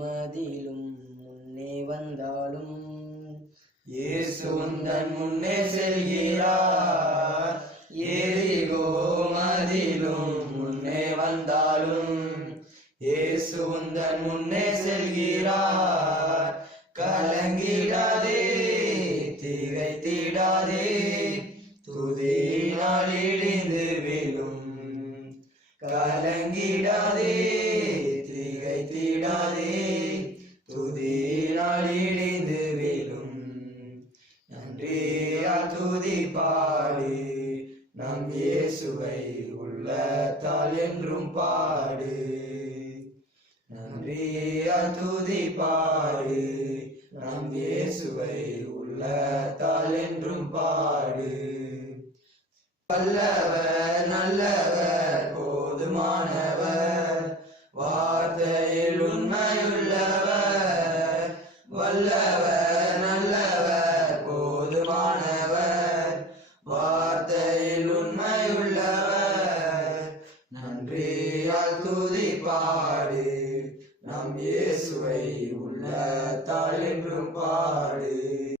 மதிலும் முன்னே வந்தாலும் இயேசு உந்தன் முன்னே செல்கிறார். எரிகோ மதிலும் முன்னே வந்தாலும் இயேசு உந்தன் முன்னே செல்கிறார். கலங்கிடாதே, திகைத்திடாதே, துதியினால் இடிந்து விழும். கலங்கிடாதே, திகைத்திடாதே, துதியினால் இடிந்து விழும். நன்றியால் துதி பாடு, நம் இயேசுவை உள்ளத்தால் என்றும் பாடு. நன்றியால் துதி பாடு, நம் இயேசுவை உள்ளத்தால் என்றும் பாடு. வல்லவர், நல்லவர், போதுமானவர், வார்த்தையில் உண்மையுள்ளவர். வல்லவர், நல்லவர், போதுமானவர், வார்த்தையில் உண்மையுள்ளவர். நன்றியால் துதி பாடு, நம் இயேசுவை உள்ளத்தால் என்றும் பாடு.